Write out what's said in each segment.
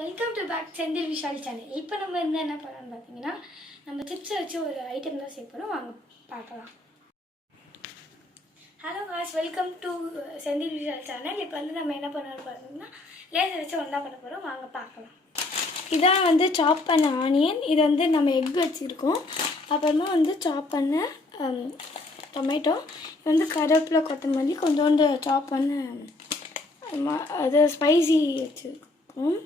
Welcome to back Senthil Vishali channel. இப்போ நம்ம என்ன பண்ணோம்னு பார்த்தீங்கன்னா, நம்ம சிப்ஸை வச்சு ஒரு ஐட்டம் தான் செய்ய போகிறோம். வாங்க பார்க்கலாம். Hello guys, welcome to Senthil Vishali channel. இப்போ நம்ம என்ன பண்ணணும் பார்த்தீங்கன்னா, லேசர் வச்சு ஒன்றா பண்ண போகிறோம். வாங்க பார்க்கலாம். இதான் சாப் பண்ண ஆனியன். இது நம்ம எக் வச்சுருக்கோம். அப்புறமா சாப் பண்ண டொமேட்டோ. இது கருவேப்பிலை, கொத்தமல்லி, கொஞ்சோண்டு சாப் பண்ண அது ஸ்பைசி வச்சுருக்கோம்.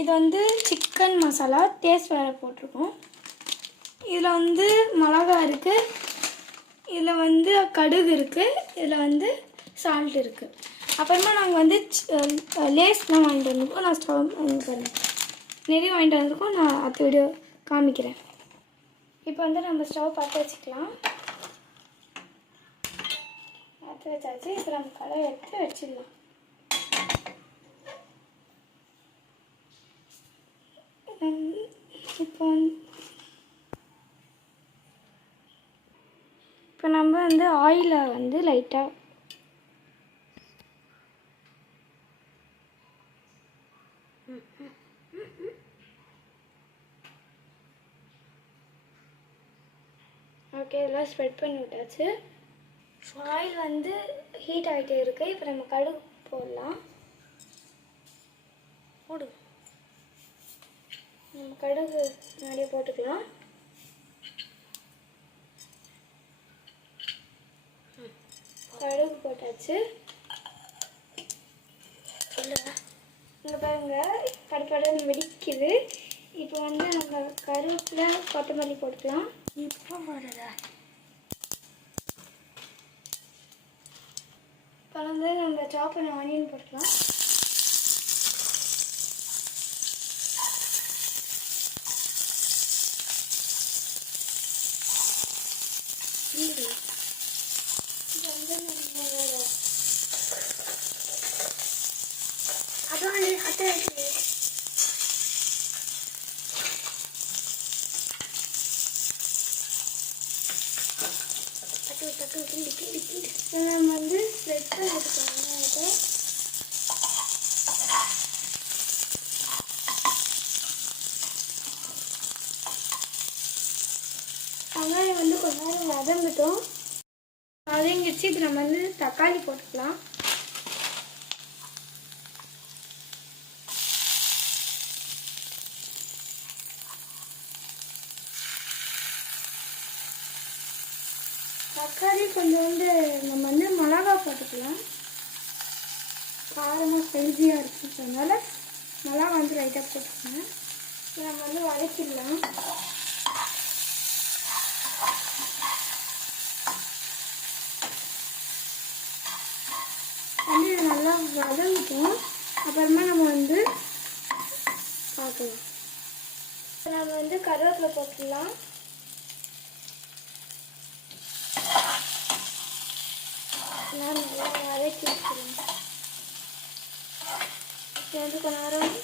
இது சிக்கன் மசாலா டேஸ்ட் வேறு போட்டிருக்கோம். இதில் மிளகா இருக்குது, இதில் கடுகு இருக்குது, இதில் சால்ட் இருக்குது. அப்புறமா நாங்கள் லேஸ்லாம் வாங்கிட்டு வந்திருக்கோம். நான் ஸ்டவ் நிறைய வாங்கிட்டு வந்திருக்கோம். நான் அடுத்த வீடியோ காமிக்கிறேன். இப்போ நம்ம ஸ்டவ் பற்ற வச்சுக்கலாம். பற்ற வச்சாச்சு. இப்போ நம்ம கடாயை எடுத்து வச்சிடலாம். இப்போ நம்ம ஆயிலை லைட்டாக ஓகே இதெல்லாம் ஸ்ப்ரெட் பண்ணி விட்டாச்சு. ஆயில் ஹீட் ஆகிட்டே இருக்குது. இப்போ நம்ம கடுகு போடலாம். போடு. நம்ம கடுகு நிறைய போட்டுக்கலாம். கடுகு போட்டாச்சு. இங்கே பாருங்க, படப்படன்னு வெடிக்குது. இப்போ நம்ம கருவேப்பிலை, கொத்தமல்லி போட்டுக்கலாம். இப்போ போடுறதா இப்போ நம்ம சாப் பண்ண ஆனியன் போட்டுக்கலாம். நம்ம ஸ்ப்ரெட் பண்ணிருக்கோம். வெங்காயம் கொஞ்ச நேரம் வதங்கிட்டோம். வதங்கிடுச்சு. இது நம்ம தக்காளி போட்டுக்கலாம். தக்காளி கொஞ்சோண்டு நம்ம மிளகா போட்டுக்கலாம். காரமாக ஸ்பைசியாக இருக்கும். அதனால் மிளகா லைட்டாக போட்டுக்கலாம். நம்ம வதக்கிடலாம். இது நல்லா வதங்கிட்டோம். அப்புறமா நம்ம பார்க்கலாம். நம்ம கருவேப்பிலை போட்டுடலாம். நல்லா வதக்கி வச்சுருவோம். கொஞ்ச நேரம்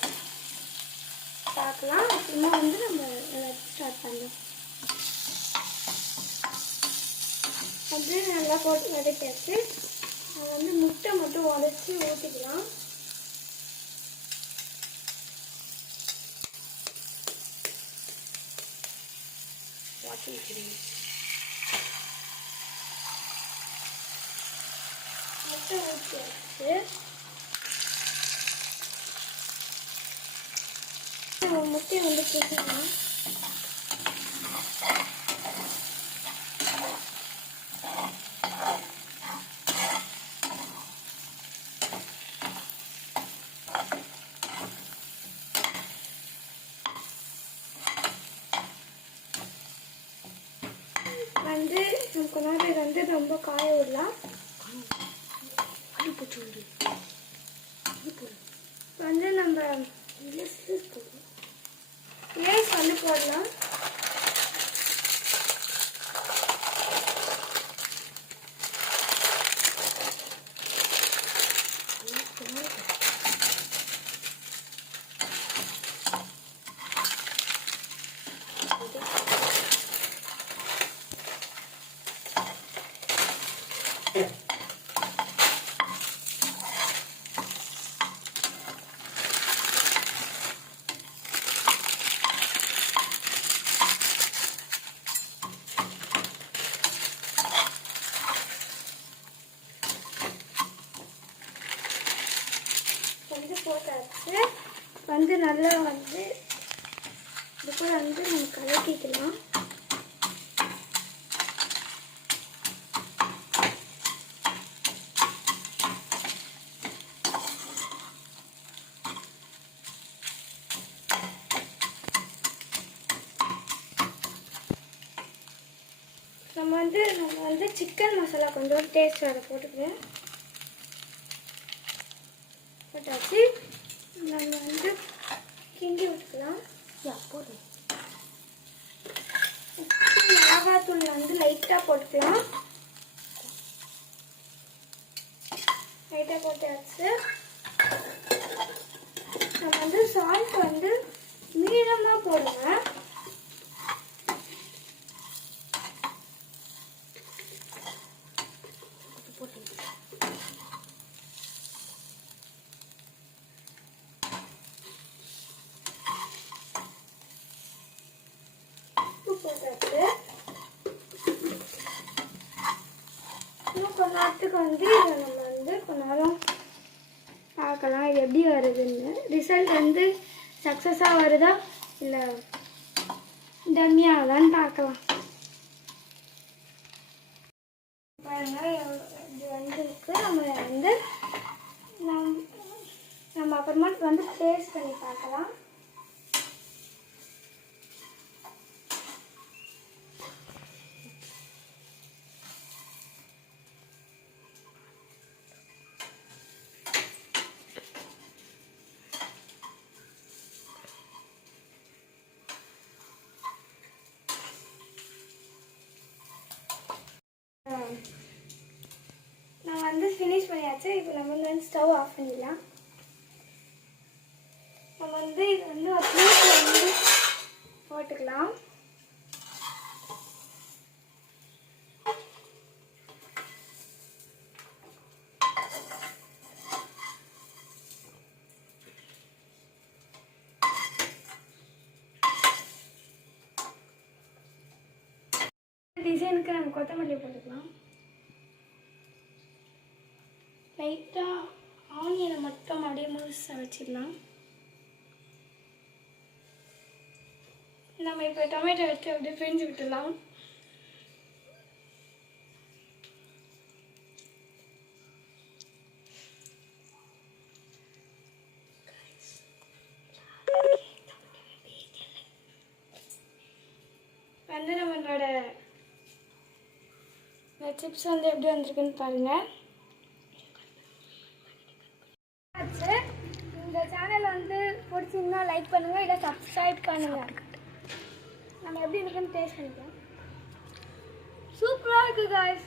பார்க்கலாம். அப்புறமா நம்ம ஸ்டார்ட் பண்ணலாம். நல்லா போட்டு வதக்கியாச்சு. நம்ம முட்டை மட்டும் உடைச்சி ஊற்றிக்கலாம். முட்டை ஊற்றியாச்சு. முட்டையை போட்டுக்கலாம். கொஞ்ச நேரம் இது ரொம்ப காய விடலாம். நம்ம லேஸ் போடலாம். வந்து போட்டாச்சு. வந்து நல்லா வந்து இது கூட வந்து நம்ம கலக்கிக்கலாம். நம்ம வந்து சிக்கன் மசாலா கொஞ்சம் டேஸ்ட் வர போட்டுக்கிறேன். போட்டாச்சு. நம்ம வந்து கிண்டி விட்டுக்கலாம். போதும். மிளகாத்தூள் வந்து லைட்டாக போட்டுக்கலாம். லைட்டாக போட்டாச்சு. நம்ம வந்து சால்ட் வந்து மீடியமாக போடுவேன். போட்டாச்சு. இன்னும் கொஞ்ச நேரத்துக்கு வந்து நம்ம வந்து கொஞ்ச நேரம் பார்க்கலாம் இது எப்படி வருதுன்னு. ரிசல்ட் வந்து சக்ஸஸாக வருதா இல்லை டம்மியாகதான்னு பார்க்கலாம். பாருங்க இது வந்துருக்கு. நம்ம அப்புறமா வந்து டேஸ்ட் பண்ணி பார்க்கலாம். நான் வந்து ஃபினிஷ் பண்ணியாச்சு. இப்போ நம்ம வந்து ஸ்டவ் ஆஃப் பண்ணிடலாம். நம்ம வந்து இது வந்து அப்படியே வந்து போட்டுக்கலாம். டிசைனுக்கு நம்ம கொத்தமல்லி போட்டுக்கலாம். லைட்டாக ஆனியனை மட்டும் அப்படியே முழுசாக வச்சிடலாம். நம்ம இப்போ டொமேட்டோ எடுத்து அப்படியே பிரிஞ்சு விட்டுடலாம். வந்து நம்மளோட சிப்ஸ் வந்து எப்படி வந்திருக்குன்னு பாருங்கள். இந்த சேனல் வந்து பிடிச்சிங்கன்னா லைக் பண்ணுங்கள், இல்லை சப்ஸ்கிரைப் பண்ணுங்கள். நம்ம எப்படி இருக்குன்னு டேஸ்ட் பண்ணிக்கலாம். சூப்பராக இருக்குது காய்ஸ்.